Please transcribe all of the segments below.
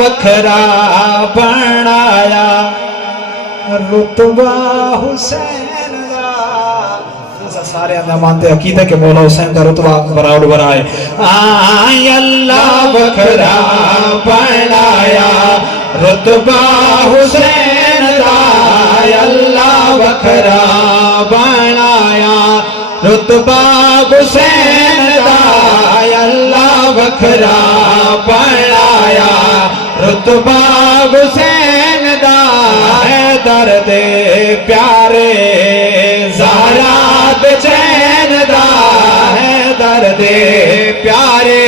وکھرا بنایا رتبہ حسین دا سارے اندر مانتے عقیدہ کہ مولا حسین دا رتبہ براؤڈ برائے اللہ وکھرا بنایا رتبہ حسین دا اللہ وکھرا بنایا رتبہ حسین دا اللہ وکھرا بنایا رتبہ حسین دا ہے درد پیارے زہرا دے چین دا ہے درد پیارے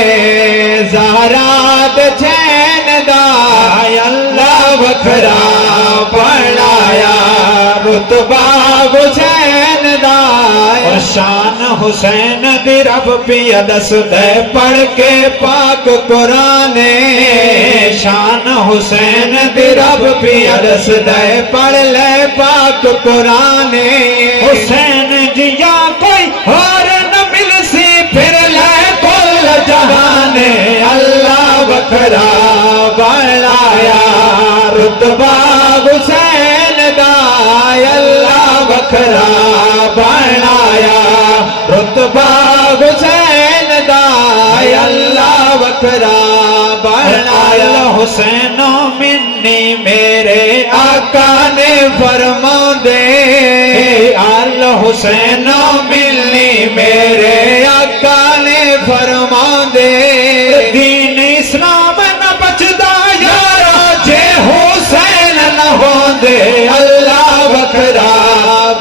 زہرا دے چین دا اللہ وکھرا بنایا رتبہ حسین دا شان حسین دی رب پیا دس دے پڑھ کے پاک قرآن شان حسین دی رب پیا دس دے پڑھ لے پاک قرآن حسین جیا کوئی اور نہ مل سی پھر لے کل جہان اللہ وکھرا بنایا رتبہ حسین دا اللہ وکھرا بنایا رتبہ حسین دا اللہ وکھرا بنایا حسین منی میرے آقا نے فرما دے آل حسین منی میرے آقا نے فرما دے دین اسلام نہ بچدا یارا جے حسین نہ ہو دے اللہ وکھرا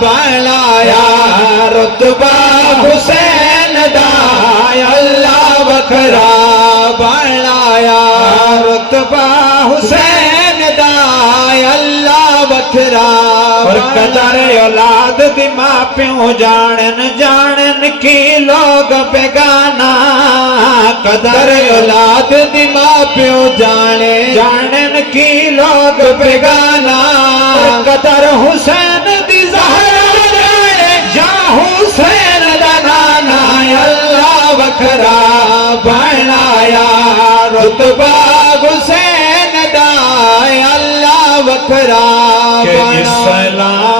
بنایا رتبہ حسین دا اللہ وکھرا بنایا رتبہ حسین دا اللہ وکھرا اور قدر اولاد دی ماں پیوں جانن جانن کی لوگ بیگانا قدر اولاد دی ماں پیوں جانن کی لوگ بیگانا قدر حسین دی زہرا یا حسین دا نانا اللہ وکھرا بنایا رتبہ حسین دا اللہ وکھرا بنایا